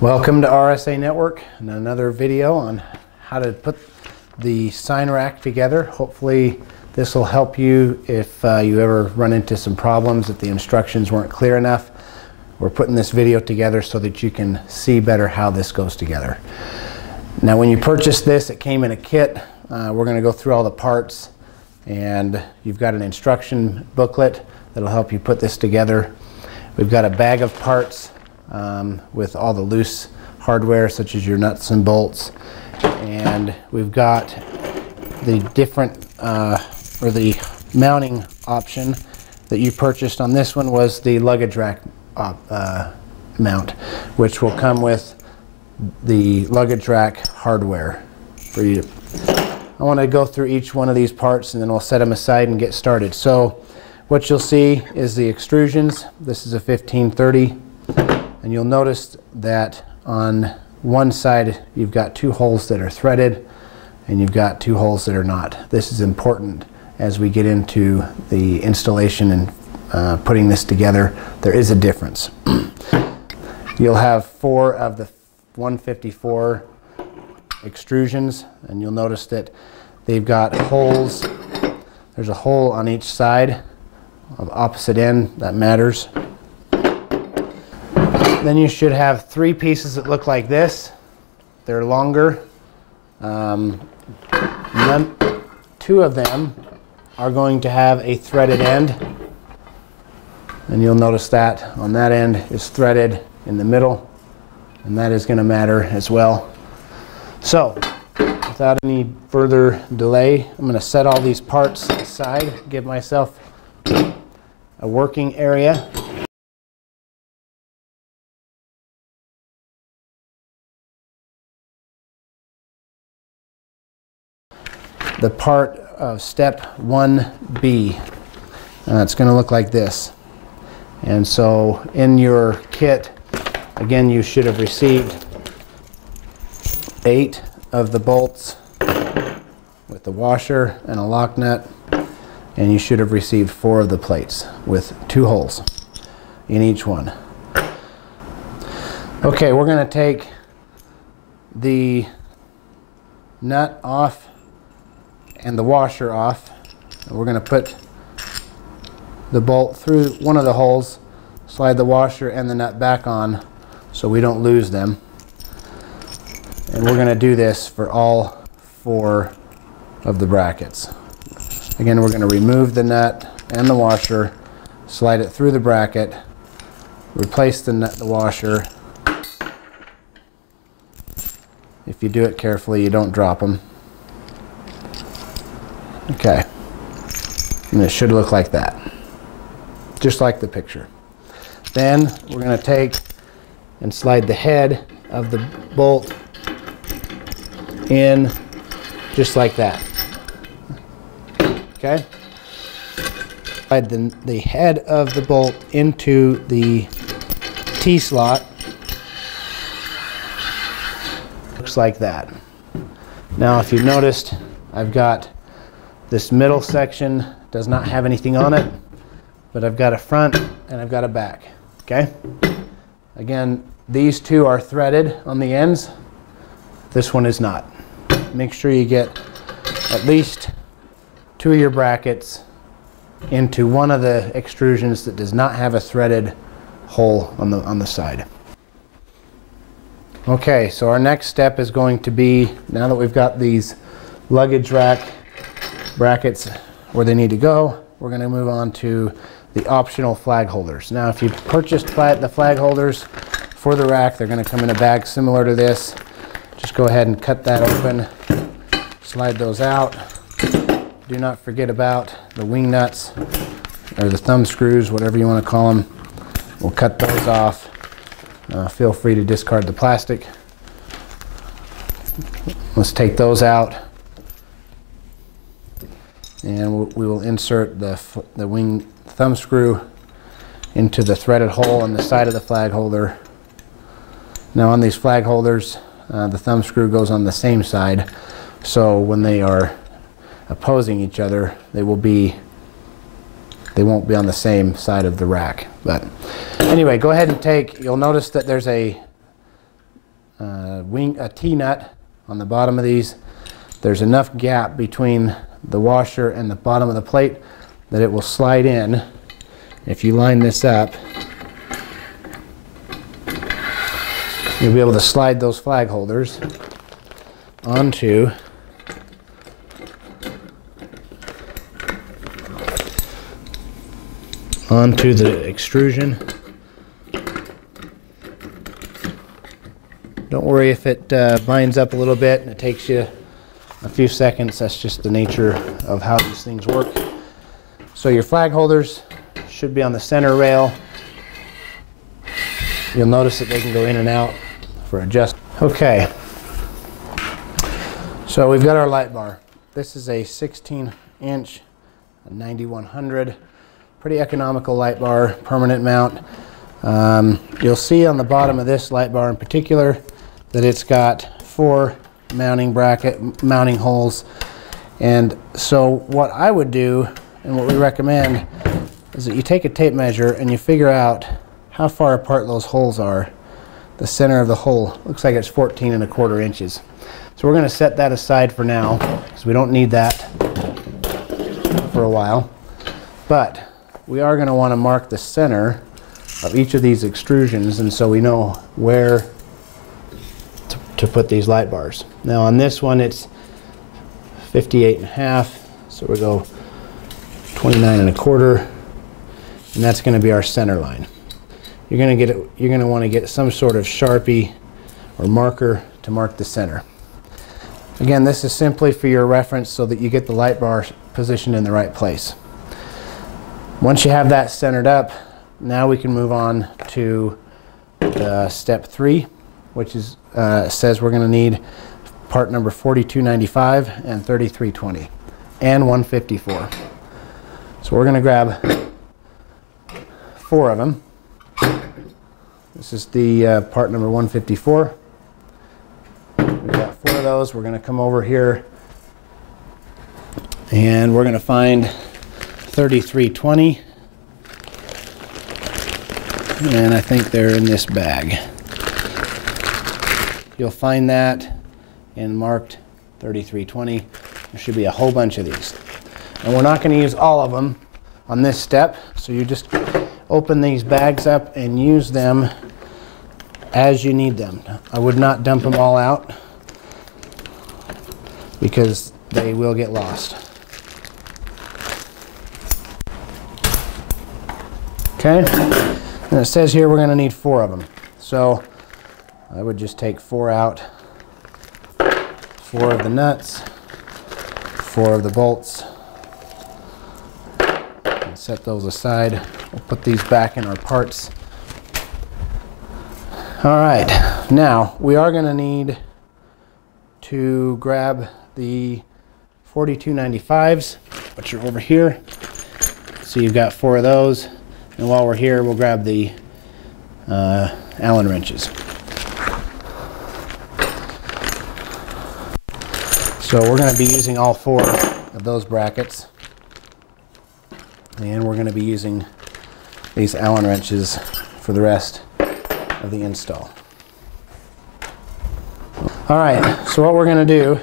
Welcome to RSA Network and another video on how to put the sign rack together. Hopefully this will help you if you ever run into some problems, if the instructions weren't clear enough. We're putting this video together so that you can see better how this goes together. Now when you purchase this, it came in a kit. We're going to go through all the parts, and you've got an instruction booklet that'll help you put this together. We've got a bag of parts with all the loose hardware such as your nuts and bolts, and we've got the different or the mounting option that you purchased on this one was the luggage rack mount, which will come with the luggage rack hardware for you. I want to go through each one of these parts and then we'll set them aside and get started. So what you'll see is the extrusions. This is a 1530. And you'll notice that on one side you've got two holes that are threaded and you've got two holes that are not. This is important as we get into the installation and putting this together. There is a difference. You'll have 4 of the 154 extrusions, and you'll notice that they've got holes. There's a hole on each side of opposite end that matters. Then you should have 3 pieces that look like this. They're longer. 2 of them are going to have a threaded end. And you'll notice that on that end is threaded in the middle. And that is going to matter as well. So, without any further delay, I'm going to set all these parts aside, give myself a working area. The part of step 1B. It's going to look like this. And so in your kit, again, you should have received 8 of the bolts with the washer and a lock nut, and you should have received 4 of the plates with 2 holes in each one. Okay, we're going to take the nut off and the washer off. And we're going to put the bolt through one of the holes, slide the washer and the nut back on so we don't lose them. And we're going to do this for all 4 of the brackets. Again, we're going to remove the nut and the washer, slide it through the bracket, replace the nut, the washer. If you do it carefully, you don't drop them. Okay, and it should look like that, just like the picture. Then we're going to take and slide the head of the bolt in just like that. Okay, slide the head of the bolt into the T-slot. Looks like that. Now if you noticed, I've got this middle section does not have anything on it, but I've got a front and I've got a back. Okay? Again, these 2 are threaded on the ends. This one is not. Make sure you get at least 2 of your brackets into one of the extrusions that does not have a threaded hole on the side. Okay, so our next step is going to be, now that we've got these luggage rack brackets where they need to go, we're going to move on to the optional flag holders. Now if you purchased the flag holders for the rack, they're going to come in a bag similar to this. Just go ahead and cut that open, slide those out. Do not forget about the wing nuts or the thumb screws, whatever you want to call them. We'll cut those off. Feel free to discard the plastic. Let's take those out. And we will insert the wing thumb screw into the threaded hole on the side of the flag holder. Now on these flag holders, the thumb screw goes on the same side, so when they are opposing each other, they won't be on the same side of the rack. But anyway, go ahead and you'll notice that there's a a T-nut on the bottom of these, there's enough gap between the washer and the bottom of the plate that it will slide in. If you line this up, you'll be able to slide those flag holders onto the extrusion. Don't worry if it binds up a little bit and it takes you a few seconds. That's just the nature of how these things work. So your flag holders should be on the center rail. You'll notice that they can go in and out for adjustment. Okay, so we've got our light bar. This is a 16-inch 9100. Pretty economical light bar, permanent mount. You'll see on the bottom of this light bar in particular that it's got 4 mounting holes. And so what I would do, and what we recommend, is that you take a tape measure and you figure out how far apart those holes are. The center of the hole looks like it's 14¼ inches. So we're going to set that aside for now because we don't need that for a while. But we are going to want to mark the center of each of these extrusions, and so we know where to put these light bars. Now on this one it's 58½, so we'll go 29¼ and that's going to be our center line. You're going to want to get some sort of Sharpie or marker to mark the center. Again, this is simply for your reference so that you get the light bar positioned in the right place. Once you have that centered up, now we can move on to step 3, which is says we're going to need part number 4295 and 3320 and 154. So we're going to grab 4 of them. This is the part number 154. We've got 4 of those. We're going to come over here and we're going to find 3320. And I think they're in this bag. You'll find that in marked 3320. There should be a whole bunch of these. And we're not going to use all of them on this step, so you just open these bags up and use them as you need them. I would not dump them all out because they will get lost. Okay? And it says here we're going to need 4 of them. So I would just take 4 out, 4 of the nuts, 4 of the bolts, and set those aside. We'll put these back in our parts. All right, now we are going to need to grab the 4295s, which are over here. So you've got 4 of those. And while we're here, we'll grab the Allen wrenches. So we're going to be using all 4 of those brackets. And we're going to be using these Allen wrenches for the rest of the install. All right, so what we're going to do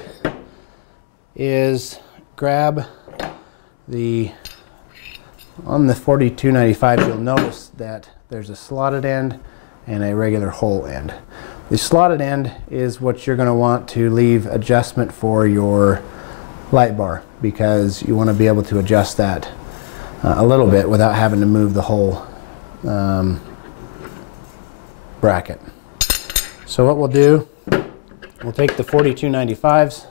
is grab on the 4295, you'll notice that there's a slotted end and a regular hole end. The slotted end is what you're going to want to leave adjustment for your light bar, because you want to be able to adjust that a little bit without having to move the whole bracket. So what we'll do, we'll take the 4295s,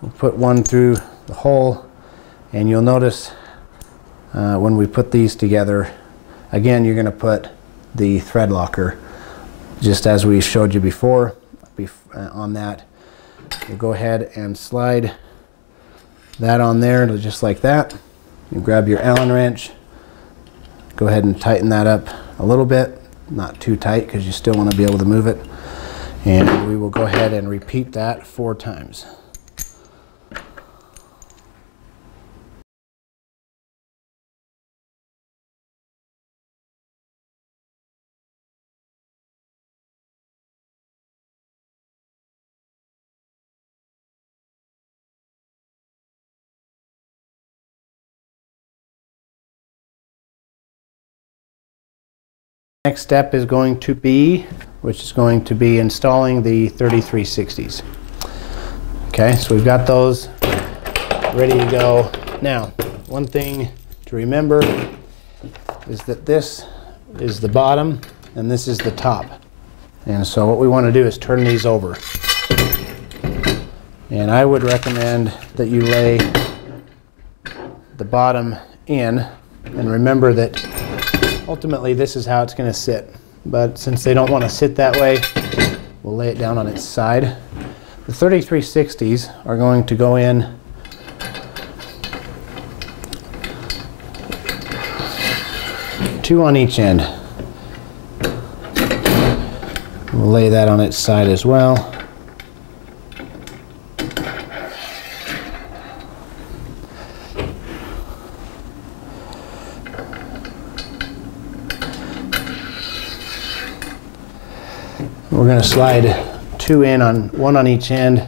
we'll put one through the hole, and you'll notice when we put these together, again, you're going to put the thread locker just as we showed you before on that. You'll go ahead and slide that on there just like that. You grab your Allen wrench, go ahead and tighten that up a little bit, not too tight because you still want to be able to move it. And we will go ahead and repeat that 4 times. Next step is going to be, installing the 3360s. Okay, so we've got those ready to go. Now, one thing to remember is that this is the bottom and this is the top. And so what we want to do is turn these over. And I would recommend that you lay the bottom in, and remember that ultimately this is how it's going to sit. But since they don't want to sit that way, we'll lay it down on its side. The 3360s are going to go in two on each end. We'll lay that on its side as well. We're going to slide two in, one on each end.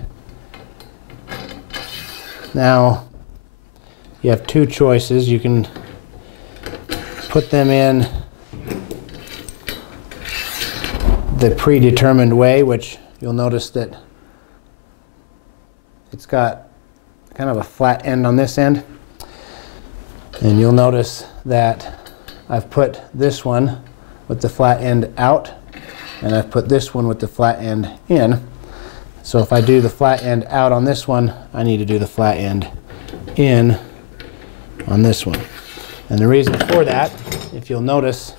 Now you have two choices. You can put them in the predetermined way, which you'll notice that it's got kind of a flat end on this end. And you'll notice that I've put this one with the flat end out, and I've put this one with the flat end in. So if I do the flat end out on this one, I need to do the flat end in on this one. And the reason for that, if you'll notice,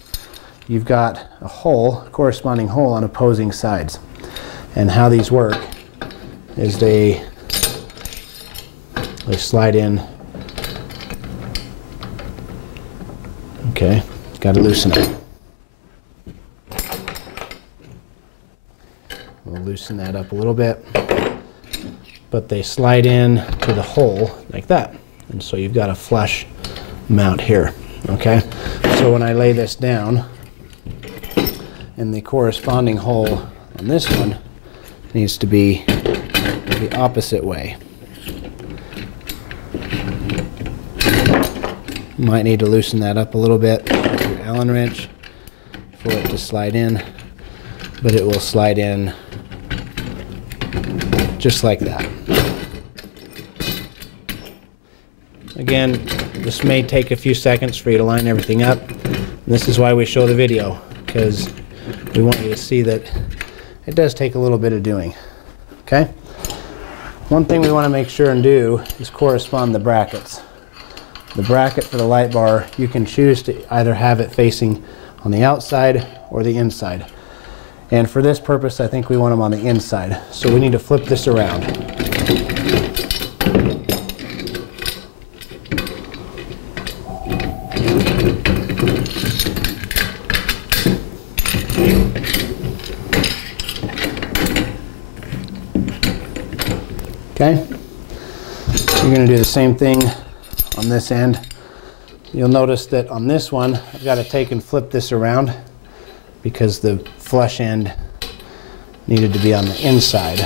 you've got a hole, a corresponding hole on opposing sides. And how these work is they slide in. Okay, got to loosen it. We'll loosen that up a little bit, but they slide in to the hole like that. And so you've got a flush mount here, okay? So when I lay this down, and the corresponding hole on this one needs to be the opposite way. You might need to loosen that up a little bit with your Allen wrench for it to slide in, but it will slide in just like that. Again, this may take a few seconds for you to line everything up. And this is why we show the video, because we want you to see that it does take a little bit of doing. Okay? One thing we want to make sure and do is correspond the brackets. The bracket for the light bar, you can choose to either have it facing on the outside or the inside. And for this purpose, I think we want them on the inside. So we need to flip this around. Okay? You're going to do the same thing on this end. You'll notice that on this one, I've got to take and flip this around because the flush end needed to be on the inside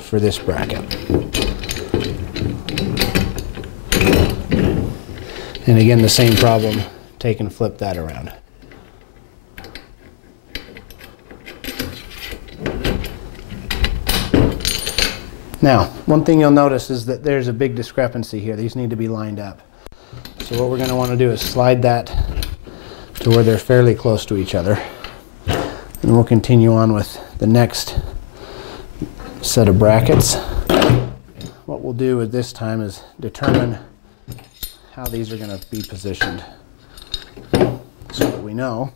for this bracket. And again, the same problem, take and flip that around. Now, one thing you'll notice is that there's a big discrepancy here. These need to be lined up. So what we're going to want to do is slide that to where they're fairly close to each other. And we'll continue on with the next set of brackets. What we'll do at this time is determine how these are going to be positioned, so that we know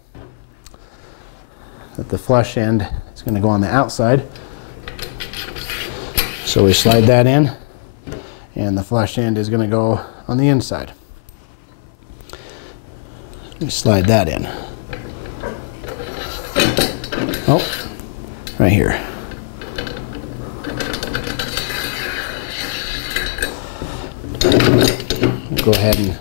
that the flush end is going to go on the outside. So we slide that in, and the flush end is going to go on the inside. We slide that in. Oh, right here. Go ahead and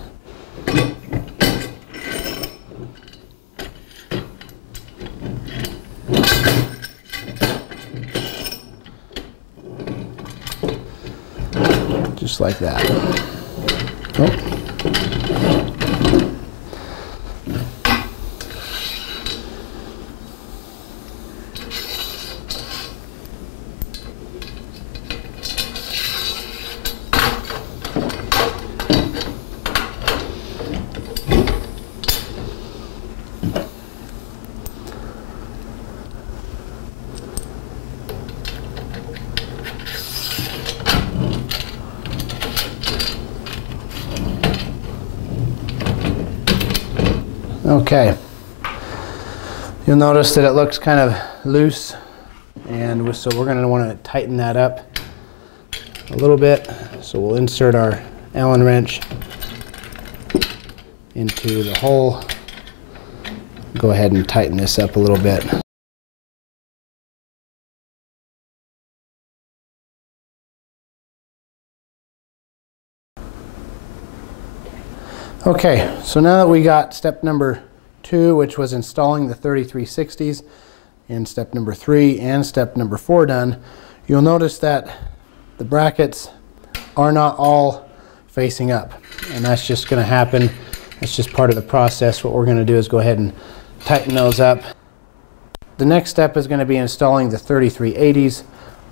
just like that. Oh. Okay, you'll notice that it looks kind of loose, and so we're going to want to tighten that up a little bit. So we'll insert our Allen wrench into the hole. Go ahead and tighten this up a little bit. Okay, so now that we got step number 2, which was installing the 3360s, and step number 3 and step number 4 done, you'll notice that the brackets are not all facing up, and that's just going to happen. It's just part of the process. What we're going to do is go ahead and tighten those up. The next step is going to be installing the 3380s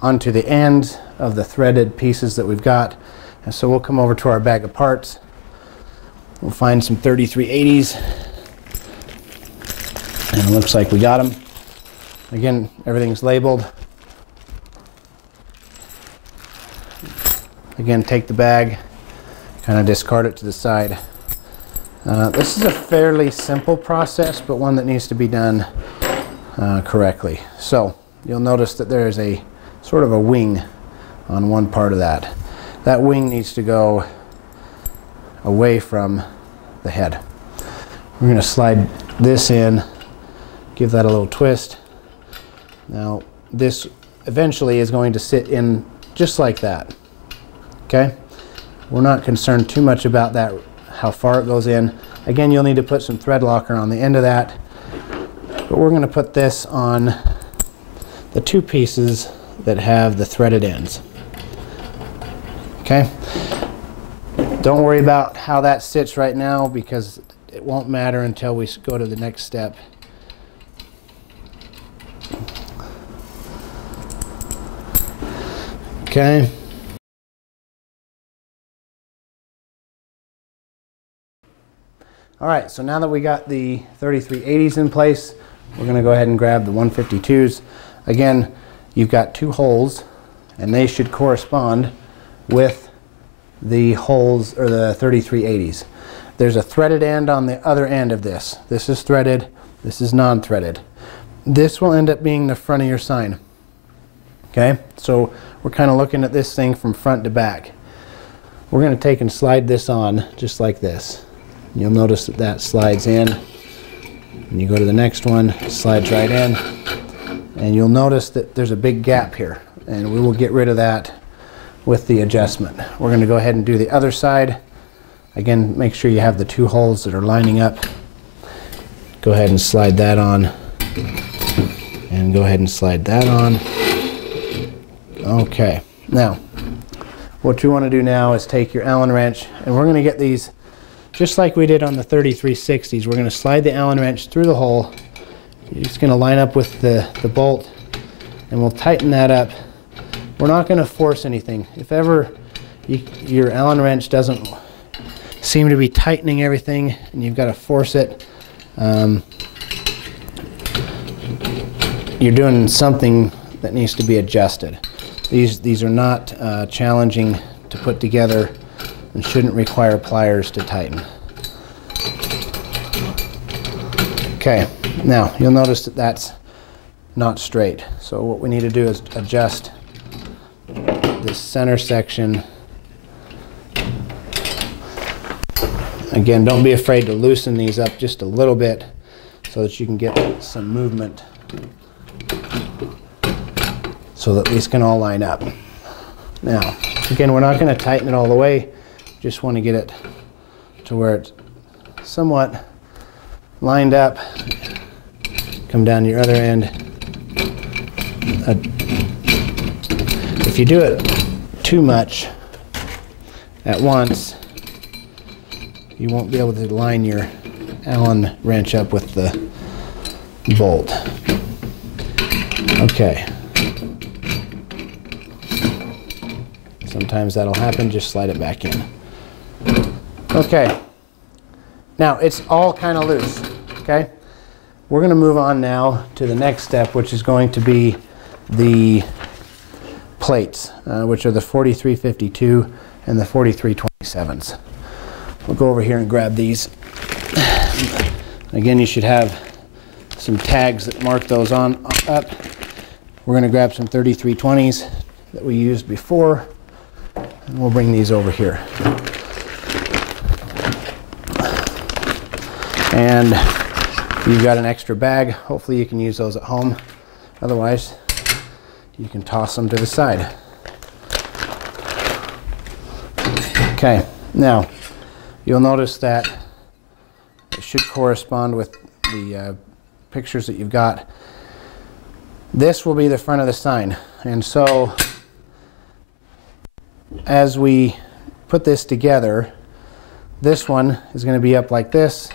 onto the ends of the threaded pieces that we've got. And so we'll come over to our bag of parts. We'll find some 3380s, and it looks like we got them. Again, everything's labeled. Again, take the bag, kind of discard it to the side. This is a fairly simple process, but one that needs to be done correctly. So you'll notice that there is a sort of a wing on one part of that. That wing needs to go away from the head. We're going to slide this in, give that a little twist. Now this eventually is going to sit in just like that. Okay? We're not concerned too much about that, how far it goes in. Again, you'll need to put some thread locker on the end of that, but we're going to put this on the 2 pieces that have the threaded ends. Okay? Don't worry about how that sits right now, because it won't matter until we go to the next step. Okay. All right, so now that we got the 3380s in place, we're going to go ahead and grab the 152s. Again, you've got 2 holes, and they should correspond with the holes, or the 3380s. There's a threaded end on the other end of this. This is threaded, this is non-threaded. This will end up being the front of your sign. Okay, so we're kind of looking at this thing from front to back. We're going to take and slide this on just like this. You'll notice that that slides in, and you go to the next one, it slides right in, and you'll notice that there's a big gap here, and we will get rid of that with the adjustment. We're going to go ahead and do the other side. Again, make sure you have the 2 holes that are lining up. Go ahead and slide that on, and go ahead and slide that on. Okay, now what you want to do now is take your Allen wrench, and we're going to get these just like we did on the 3360s. We're going to slide the Allen wrench through the hole. You're just going to line up with the bolt, and we'll tighten that up. We're not going to force anything. If ever your Allen wrench doesn't seem to be tightening everything and you've got to force it, you're doing something that needs to be adjusted. These are not challenging to put together and shouldn't require pliers to tighten. Okay, now you'll notice that that's not straight. So what we need to do is adjust this center section. Again, don't be afraid to loosen these up just a little bit so that you can get some movement, so that these can all line up. Now, again, we're not going to tighten it all the way. Just want to get it to where it's somewhat lined up. Come down your other end. If you do it too much at once, you won't be able to line your Allen wrench up with the bolt. Okay. Sometimes that'll happen, just slide it back in. Okay. Now, it's all kind of loose, okay? We're going to move on now to the next step, which is going to be the plates, which are the 4352 and the 4327s. We'll go over here and grab these. Again, you should have some tags that mark those on up. We're going to grab some 3320s that we used before, and we'll bring these over here. And if you've got an extra bag, hopefully you can use those at home. Otherwise, you can toss them to the side. Okay, now you'll notice that it should correspond with the pictures that you've got. This will be the front of the sign, and so as we put this together, this one is going to be up like this,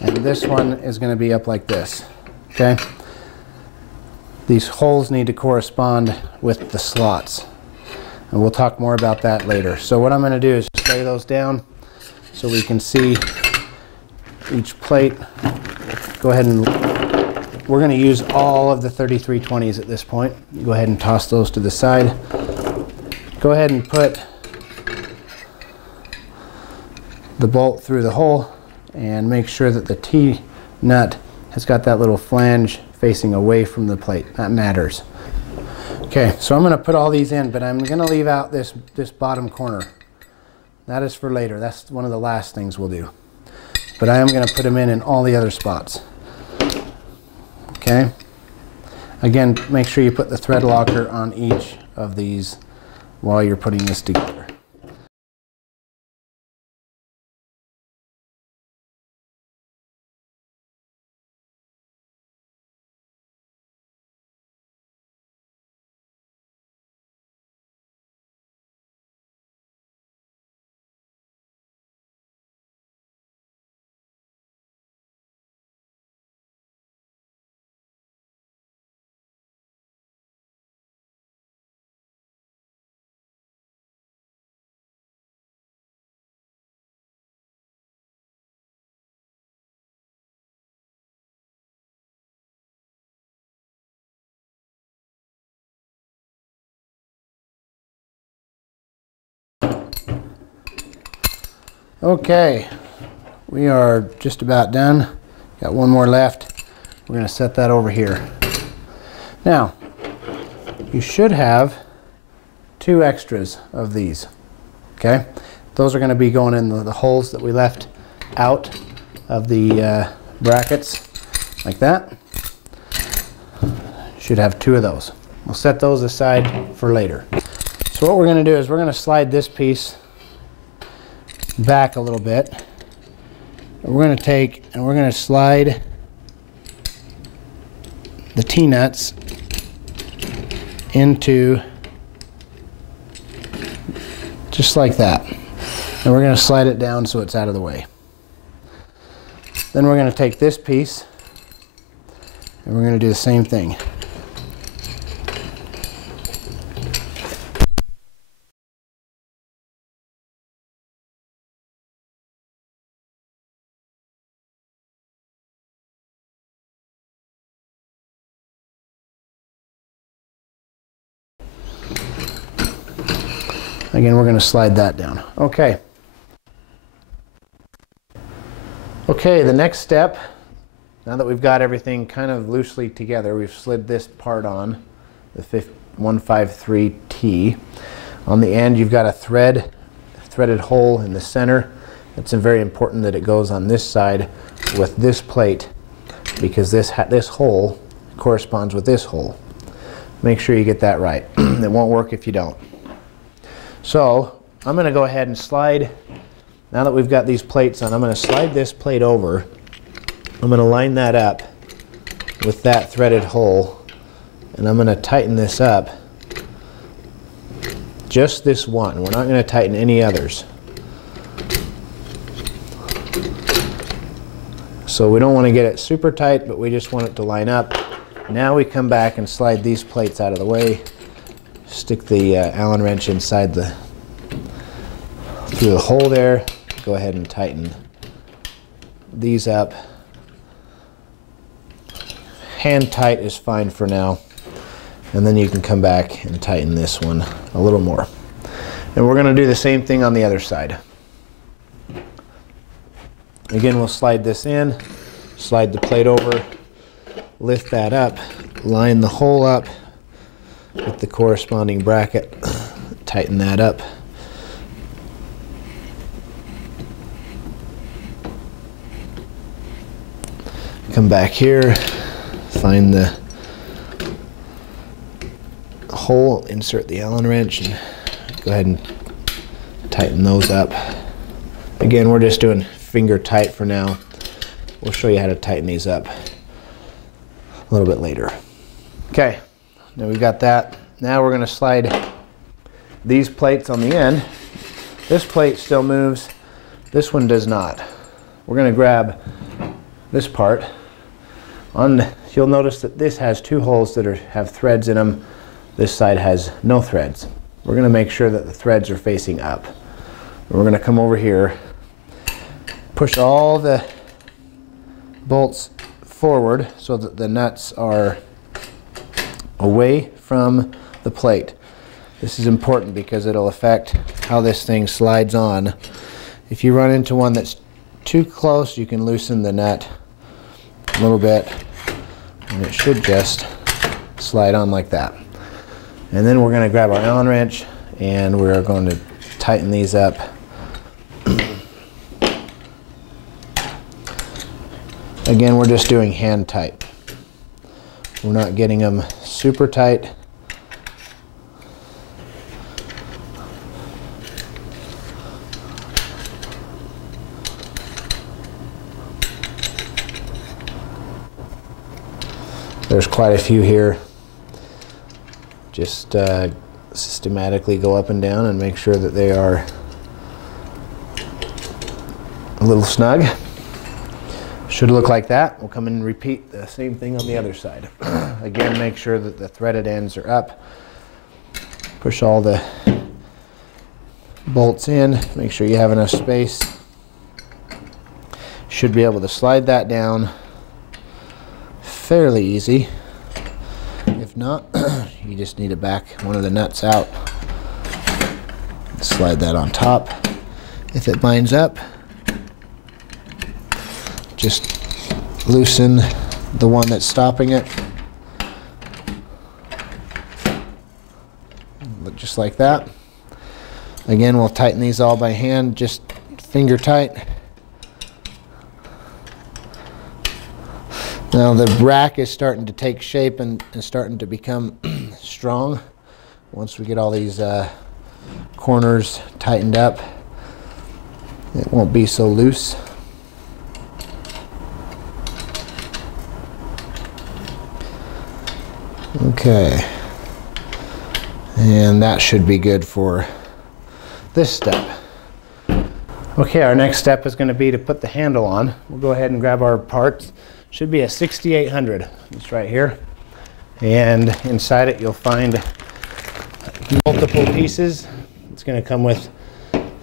and this one is going to be up like this. Okay? These holes need to correspond with the slots, and we'll talk more about that later. So what I'm going to do is just lay those down so we can see each plate. Go ahead and we're going to use all of the 3320s at this point. Go ahead and toss those to the side. Go ahead and put the bolt through the hole and make sure that the T-nut has got that little flange facing away from the plate. That matters. Okay, so I'm going to put all these in, but I'm going to leave out this bottom corner. That is for later. That's one of the last things we'll do. But I am going to put them in all the other spots. Okay? Again, make sure you put the thread locker on each of these while you're putting this together. Okay, we are just about done. Got one more left. We're going to set that over here. Now, you should have 2 extras of these. Okay, those are going to be going in the holes that we left out of the brackets, like that. Should have 2 of those. We'll set those aside for later. So what we're going to do is we're going to slide this piece back a little bit. We're going to take and we're going to slide the T-nuts into just like that. And we're going to slide it down so it's out of the way. Then we're going to take this piece and we're going to do the same thing. Again, we're going to slide that down. Okay. Okay, the next step, now that we've got everything kind of loosely together, we've slid this part on, the 153T. On the end, you've got a threaded hole in the center. It's very important that it goes on this side with this plate, because this hole corresponds with this hole. Make sure you get that right. It won't work if you don't. So I'm going to go ahead and slide, now that we've got these plates on, I'm going to slide this plate over. I'm going to line that up with that threaded hole, and I'm going to tighten this up. Just this one. We're not going to tighten any others. So we don't want to get it super tight, but we just want it to line up. Now we come back and slide these plates out of the way. Stick the Allen wrench inside through the hole there. Go ahead and tighten these up. Hand tight is fine for now. And then you can come back and tighten this one a little more. And we're going to do the same thing on the other side. Again, we'll slide this in, slide the plate over, lift that up, line the hole up with the corresponding bracket, tighten that up. Come back here, find the hole, insert the Allen wrench, and go ahead and tighten those up. Again, we're just doing finger tight for now. We'll show you how to tighten these up a little bit later. Okay, now we've got that. Now we're going to slide these plates on the end. This plate still moves, this one does not. We're going to grab this part. You'll notice that this has two holes that have threads in them. This side has no threads. We're going to make sure that the threads are facing up. We're going to come over here, push all the bolts forward so that the nuts are away from the plate. This is important because it'll affect how this thing slides on. If you run into one that's too close, you can loosen the nut a little bit and it should just slide on like that. And then we're going to grab our Allen wrench and we're going to tighten these up. Again, we're just doing hand tight. We're not getting them super tight. There's quite a few here. Just systematically go up and down and make sure that they are a little snug. Should look like that. We'll come in and repeat the same thing on the other side. Again, make sure that the threaded ends are up. Push all the bolts in. Make sure you have enough space. Should be able to slide that down fairly easy. If not, you just need to back one of the nuts out. Slide that on top. If it binds up, just loosen the one that's stopping it. Just like that. Again, we'll tighten these all by hand, just finger tight. Now the rack is starting to take shape and starting to become strong. Once we get all these corners tightened up, it won't be so loose. Okay, and that should be good for this step. Okay, our next step is going to be to put the handle on. We'll go ahead and grab our parts. Should be a 6800. It's right here. And inside it you'll find multiple pieces. It's going to come with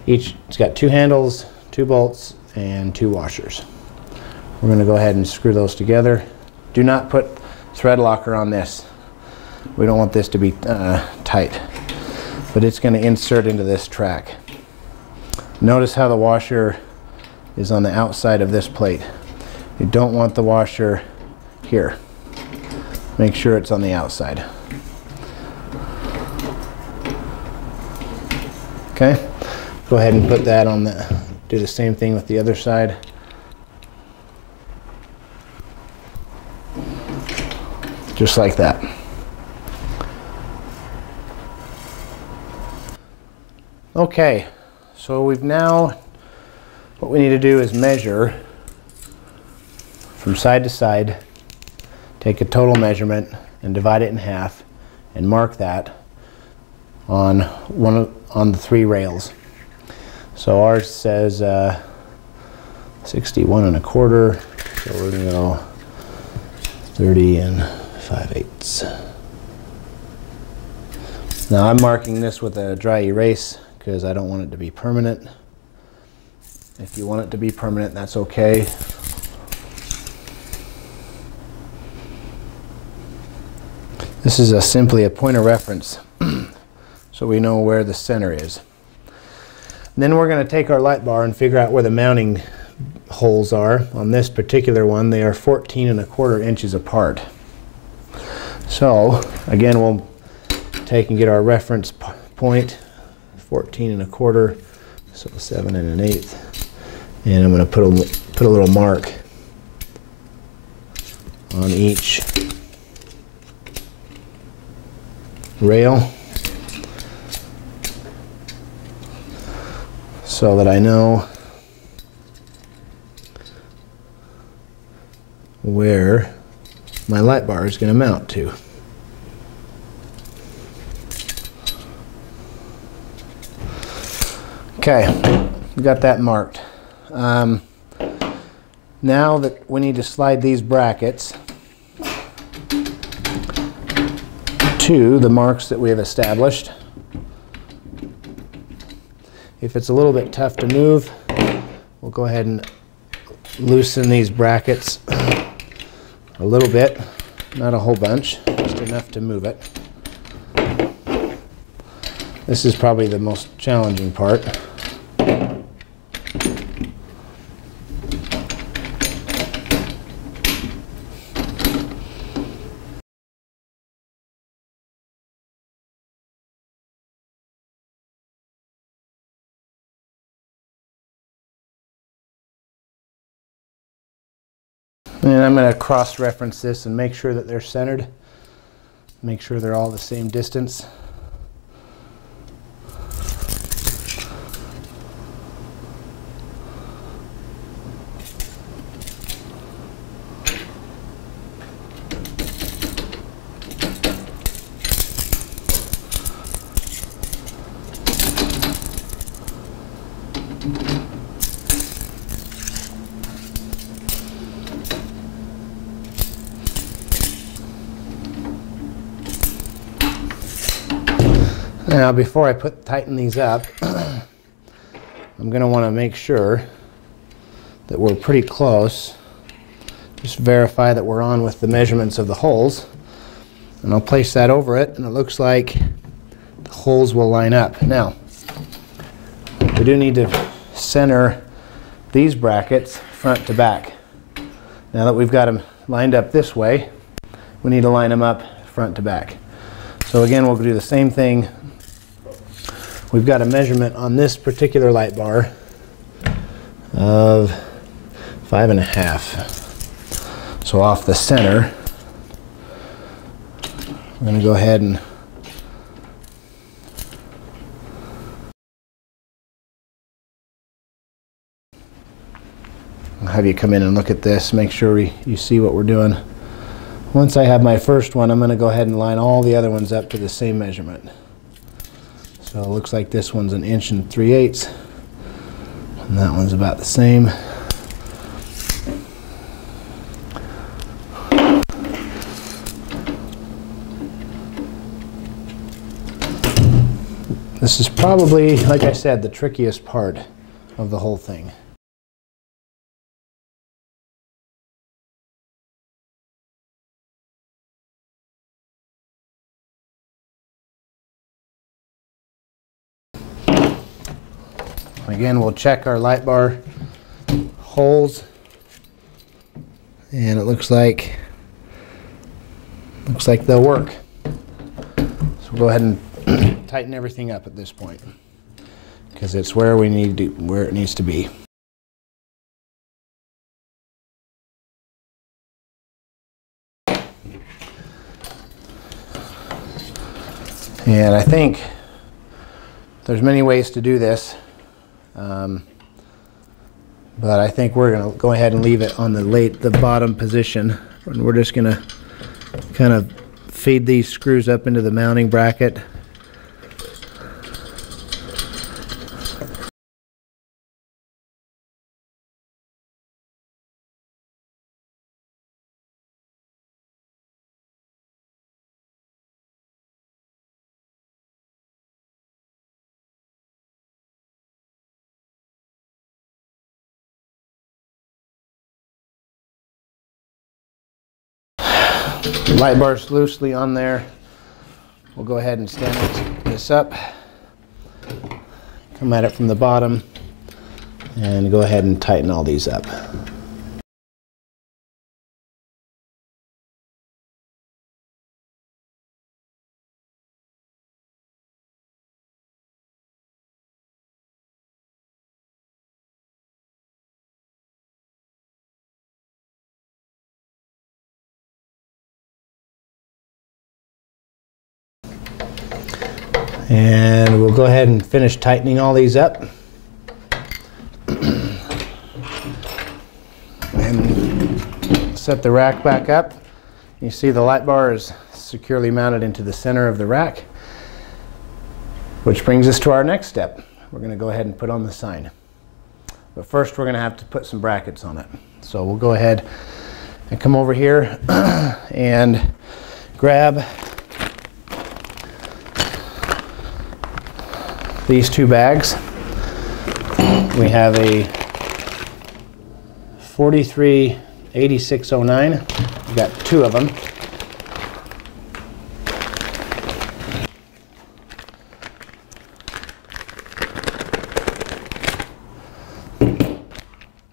each, it's got two handles, two bolts, and two washers. We're going to go ahead and screw those together. Do not put thread locker on this. We don't want this to be tight, but it's going to insert into this track. Notice how the washer is on the outside of this plate. You don't want the washer here. Make sure it's on the outside. Okay, go ahead and put that on the, do the same thing with the other side. Just like that. Okay, so we've now, what we need to do is measure from side to side, take a total measurement and divide it in half and mark that on the three rails. So ours says 61 1/4, so we're gonna go 30 5 5/8. Now I'm marking this with a dry erase because I don't want it to be permanent. If you want it to be permanent, that's okay. This is simply a point of reference so we know where the center is. And then we're going to take our light bar and figure out where the mounting holes are. On this particular one, they are 14¼ inches apart. So again, we'll take and get our reference point, 14¼ so 7 1/8, and I'm going to put a little mark on each rail so that I know where my light bar is going to mount to. Okay, we got that marked. Now that we need to slide these brackets to the marks that we have established. If it's a little bit tough to move, we'll go ahead and loosen these brackets a little bit, not a whole bunch, just enough to move it. This is probably the most challenging part. And I'm going to cross-reference this and make sure that they're centered. Make sure they're all the same distance. Now, before I tighten these up, I'm going to want to make sure that we're pretty close. Just verify that we're on with the measurements of the holes. And I'll place that over it, and it looks like the holes will line up. Now, we do need to center these brackets front to back. Now that we've got them lined up this way, we need to line them up front to back. So again, we'll do the same thing. We've got a measurement on this particular light bar of 5 1/2. So off the center, I'm going to go ahead and I'll have you come in and look at this, make sure you see what we're doing. Once I have my first one, I'm going to go ahead and line all the other ones up to the same measurement. So it looks like this one's 1 3/8, and that one's about the same. This is probably, like I said, the trickiest part of the whole thing. Again, we'll check our light bar holes, and it looks like they'll work. So we'll go ahead and tighten everything up at this point because it's where it needs to be. And I think there's many ways to do this. But I think we're going to go ahead and leave it on the bottom position, and we're just going to kind of feed these screws up into the mounting bracket. Light bar's loosely on there. We'll go ahead and stand this up, come at it from the bottom, and go ahead and tighten all these up. And we'll go ahead and finish tightening all these up. And set the rack back up. You see the light bar is securely mounted into the center of the rack, which brings us to our next step. We're going to go ahead and put on the sign. But first we're going to have to put some brackets on it. So we'll go ahead and come over here and grab these two bags. We have a 438609. We've got two of them.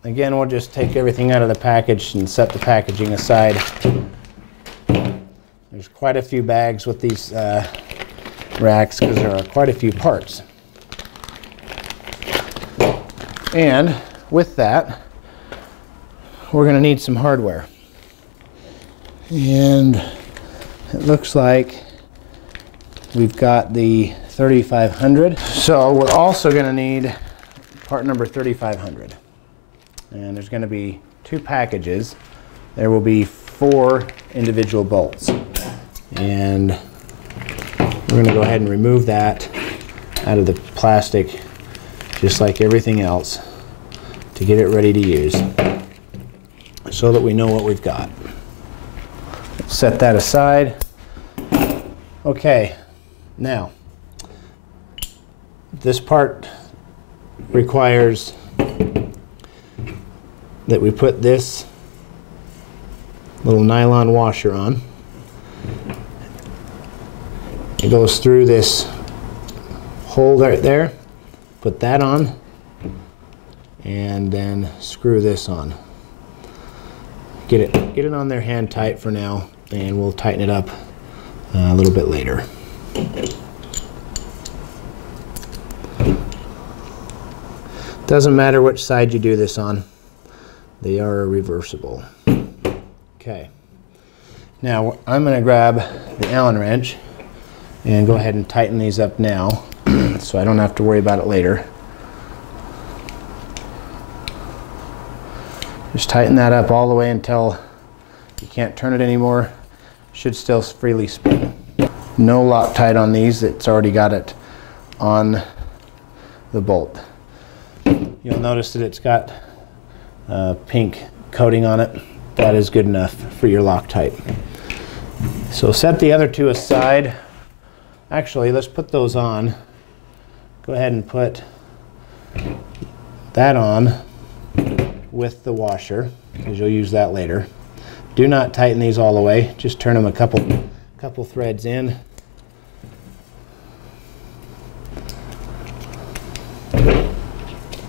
Again, we'll just take everything out of the package and set the packaging aside. There's quite a few bags with these racks because there are quite a few parts. And with that, we're going to need some hardware. And it looks like we've got the 3500. So we're also going to need part number 3500. And there's going to be two packages. There will be 4 individual bolts. And we're going to go ahead and remove that out of the plastic, just like everything else, to get it ready to use, so that we know what we've got. Set that aside. Okay, now this part requires that we put this little nylon washer on. It goes through this hole right there. Put that on, and then screw this on. Get it on there hand tight for now, and we'll tighten it up a little bit later. Doesn't matter which side you do this on, they are reversible. Okay, now I'm going to grab the Allen wrench and go ahead and tighten these up now, so I don't have to worry about it later. Just tighten that up all the way until you can't turn it anymore. Should still freely spin. No Loctite on these, it's already got it on the bolt. You'll notice that it's got pink coating on it. That is good enough for your Loctite. So set the other two aside. Actually, let's put those on. Go ahead and put that on with the washer, because you'll use that later. Do not tighten these all the way. Just turn them a couple threads in.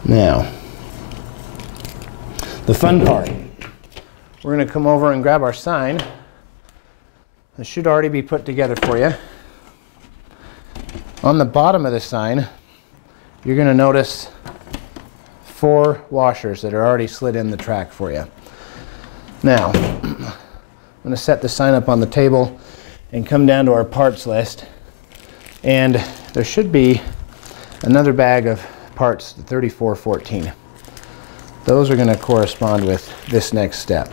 Now, the fun part. We're going to come over and grab our sign. This should already be put together for you. On the bottom of the sign, you're going to notice 4 washers that are already slid in the track for you. Now, I'm going to set the sign up on the table and come down to our parts list. And there should be another bag of parts, the 3414. Those are going to correspond with this next step.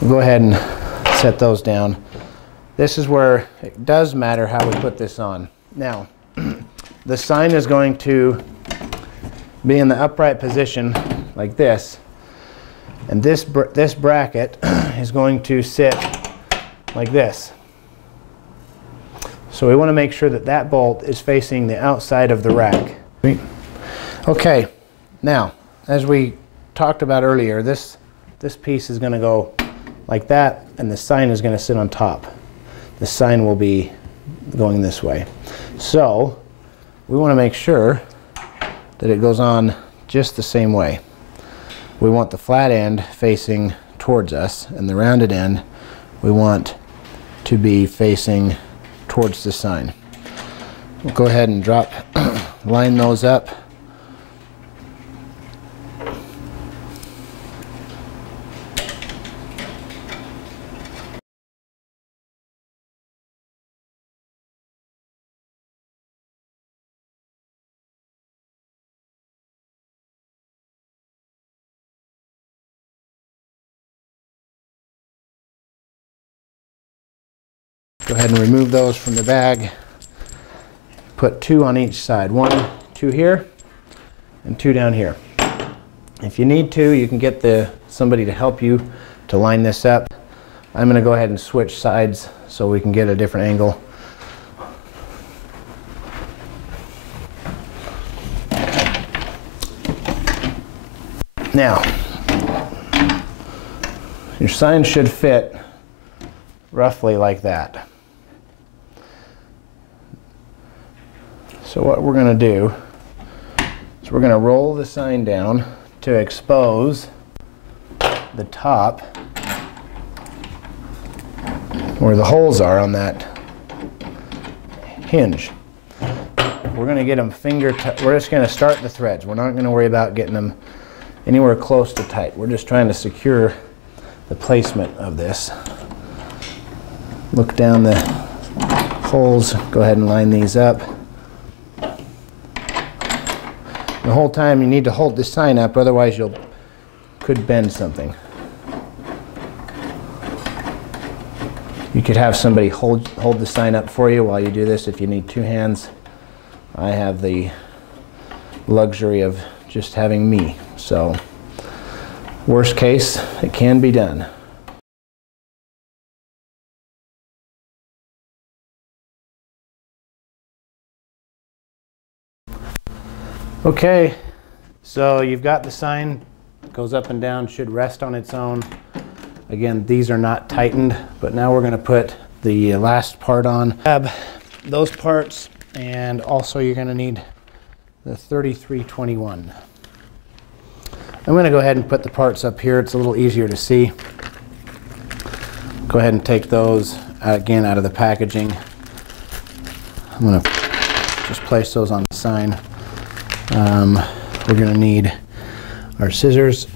We'll go ahead and set those down. This is where it does matter how we put this on. Now, the sign is going to be in the upright position like this, and this bracket is going to sit like this. So we want to make sure that that bolt is facing the outside of the rack. Okay, now, as we talked about earlier, this piece is going to go like that, and the sign is going to sit on top. The sign will be going this way. So we want to make sure that it goes on just the same way. We want the flat end facing towards us, and the rounded end we want to be facing towards the sign. We'll go ahead and line those up. Go ahead and remove those from the bag. Put 2 on each side. 1, 2 here, and 2 down here. If you need to, you can get somebody to help you to line this up. I'm going to go ahead and switch sides so we can get a different angle. Now, your sign should fit roughly like that. So what we're going to do is we're going to roll the sign down to expose the top where the holes are on that hinge. We're going to get them we're just going to start the threads. We're not going to worry about getting them anywhere close to tight. We're just trying to secure the placement of this. Look down the holes, go ahead and line these up. The whole time you need to hold this sign up, otherwise you could bend something. You could have somebody hold the sign up for you while you do this if you need 2 hands. I have the luxury of just having me, so worst case, it can be done. Okay, so you've got the sign, goes up and down, should rest on its own. Again, these are not tightened, but now we're going to put the last part on. Grab those parts, and also you're going to need the 3321. I'm going to go ahead and put the parts up here. It's a little easier to see. Go ahead and take those again out of the packaging. I'm going to just place those on the sign. We're going to need our scissors.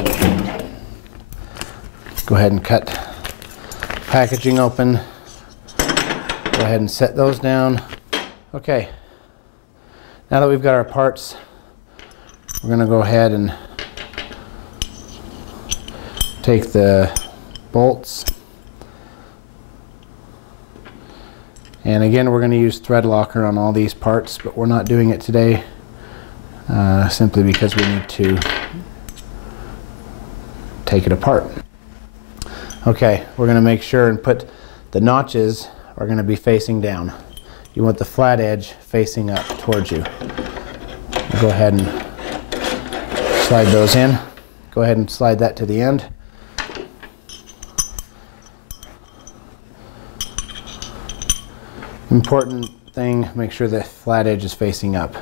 Go ahead and cut packaging open. Go ahead and set those down. Okay, now that we've got our parts, we're going to go ahead and take the bolts, and again we're going to use thread locker on all these parts, but we're not doing it today simply because we need to take it apart. Okay, we're going to make sure and put the notches are going to be facing down. You want the flat edge facing up towards you. Go ahead and slide those in. Go ahead and slide that to the end. Important thing, make sure the flat edge is facing up.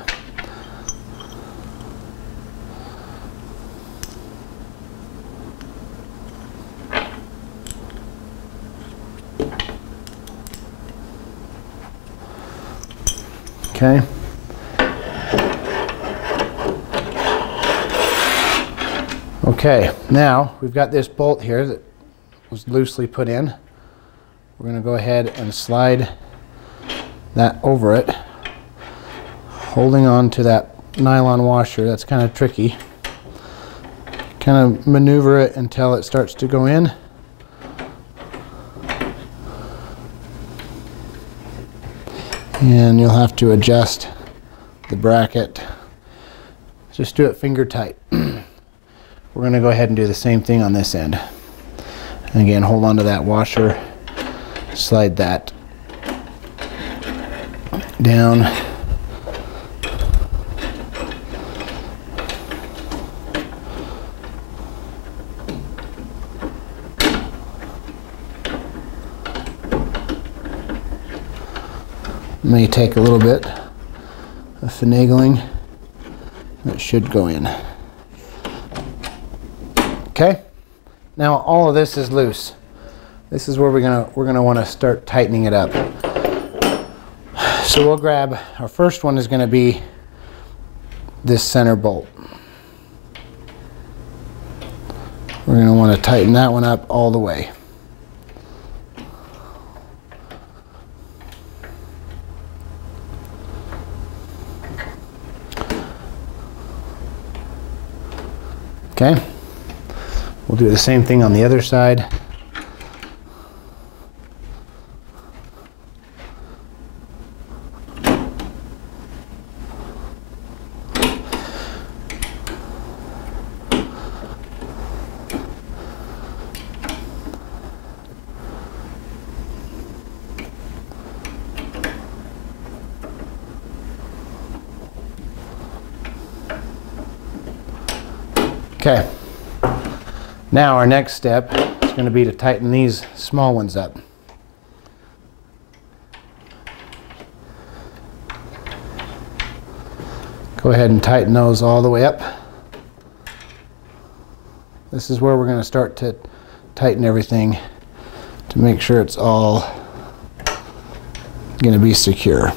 Okay. Okay, now we've got this bolt here that was loosely put in. We're going to go ahead and slide that over it, holding on to that nylon washer. That's kind of tricky. Kind of maneuver it until it starts to go in. And you'll have to adjust the bracket. Just do it finger tight. We're going to go ahead and do the same thing on this end. And again, hold on to that washer, slide that down. may take a little bit of finagling. It should go in. Okay. Now all of this is loose. This is where we're gonna want to start tightening it up. So we'll grab, our first one is going to be this center bolt. We're going to want to tighten that one up all the way. Okay. We'll do the same thing on the other side. Okay, now our next step is going to be to tighten these small ones up. Go ahead and tighten those all the way up. This is where we're going to start to tighten everything to make sure it's all going to be secure.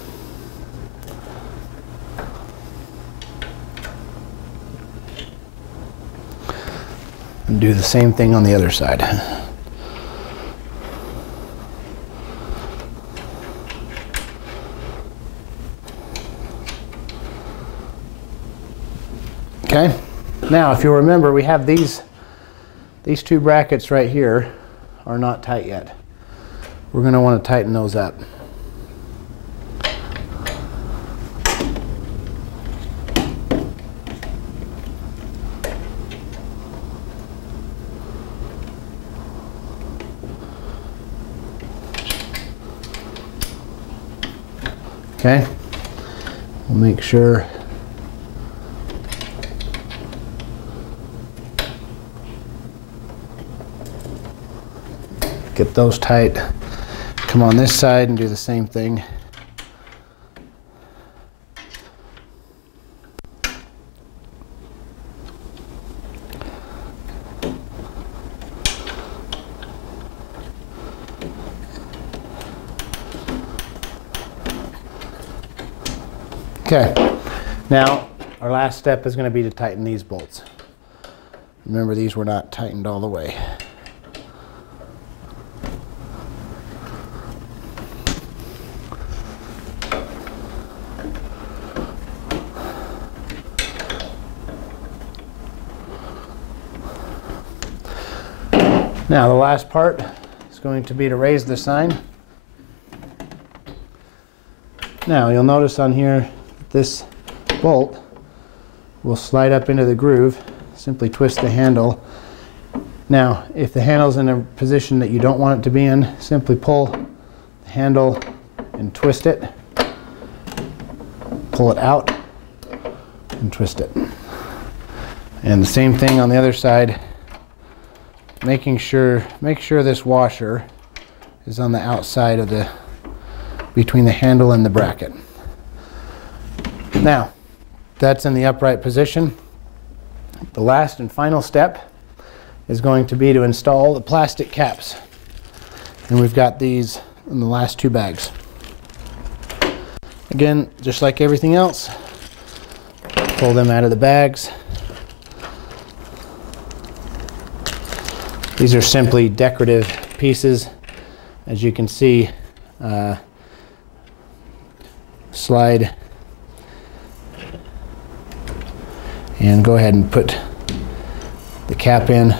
And do the same thing on the other side. Okay, now if you remember, we have these two brackets right here are not tight yet. We're going to want to tighten those up. Okay, we'll make sure get those tight. Come on this side and do the same thing. Okay, now our last step is going to be to tighten these bolts. Remember, these were not tightened all the way. Now the last part is going to be to raise the sign. Now you'll notice on here this bolt will slide up into the groove. Simply twist the handle. Now if the handle's in a position that you don't want it to be in, simply pull the handle and twist it. Pull it out and twist it. And the same thing on the other side. Make sure this washer is on the outside of the between the handle and the bracket. Now, that's in the upright position. The last and final step is going to be to install the plastic caps. And we've got these in the last two bags. Again, just like everything else, pull them out of the bags. These are simply decorative pieces. As you can see, slide and go ahead and put the cap in.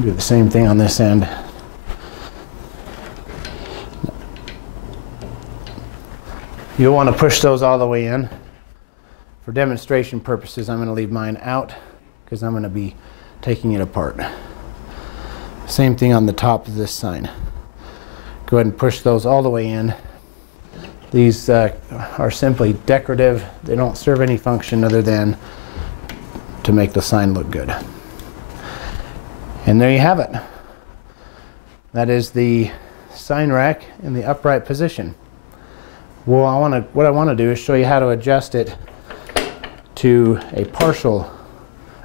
Do the same thing on this end. You'll want to push those all the way in. For demonstration purposes, I'm going to leave mine out because I'm going to be taking it apart. Same thing on the top of this sign. Go ahead and push those all the way in. These are simply decorative. They don't serve any function other than to make the sign look good. And there you have it. That is the sign rack in the upright position. Well, what I want to do is show you how to adjust it to a partial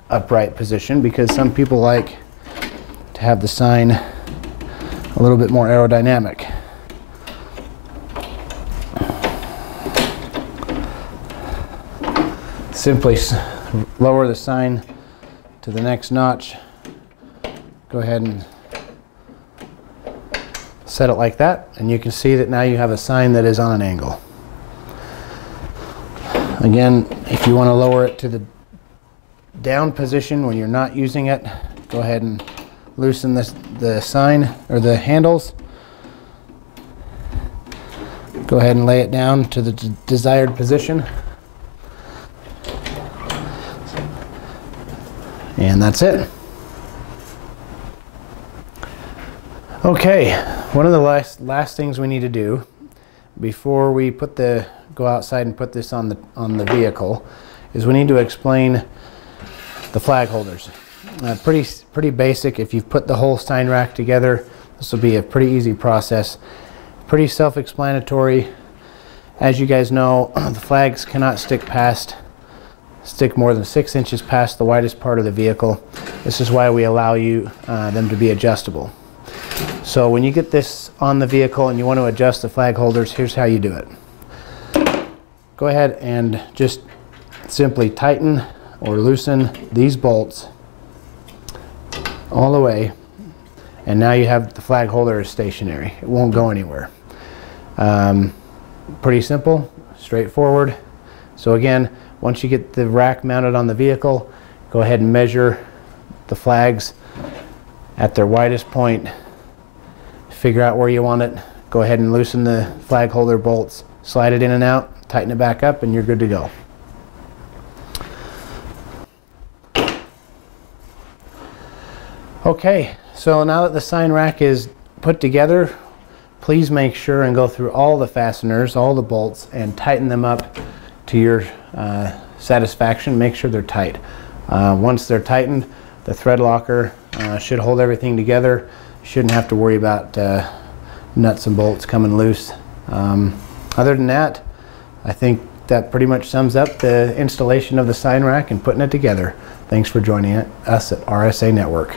upright position, because some people like to have the sign a little bit more aerodynamic. Simply lower the sign to the next notch. Go ahead and set it like that, and you can see that now you have a sign that is on an angle. Again, if you want to lower it to the down position when you're not using it, go ahead and loosen the sign or the handles. Go ahead and lay it down to the desired position. And that's it. Okay, one of the last things we need to do before we go outside and put this on the vehicle is we need to explain the flag holders. Pretty basic. If you've put the whole sign rack together, this will be a pretty easy process. Pretty self-explanatory. As you guys know, the flags cannot stick more than 6 inches past the widest part of the vehicle. This is why we allow them to be adjustable. So when you get this on the vehicle and you want to adjust the flag holders, here's how you do it. Go ahead and just simply tighten or loosen these bolts all the way, and now you have the flag holder is stationary. It won't go anywhere. Pretty simple, straightforward. So again, once you get the rack mounted on the vehicle, go ahead and measure the flags at their widest point. Figure out where you want it. Go ahead and loosen the flag holder bolts, slide it in and out, tighten it back up, and you're good to go. Okay, so now that the sign rack is put together, please make sure and go through all the fasteners, all the bolts, and tighten them up to your satisfaction. Make sure they're tight. Once they're tightened, the thread locker should hold everything together. Shouldn't have to worry about nuts and bolts coming loose. Other than that, I think that pretty much sums up the installation of the sign rack and putting it together. Thanks for joining us at RSA Network.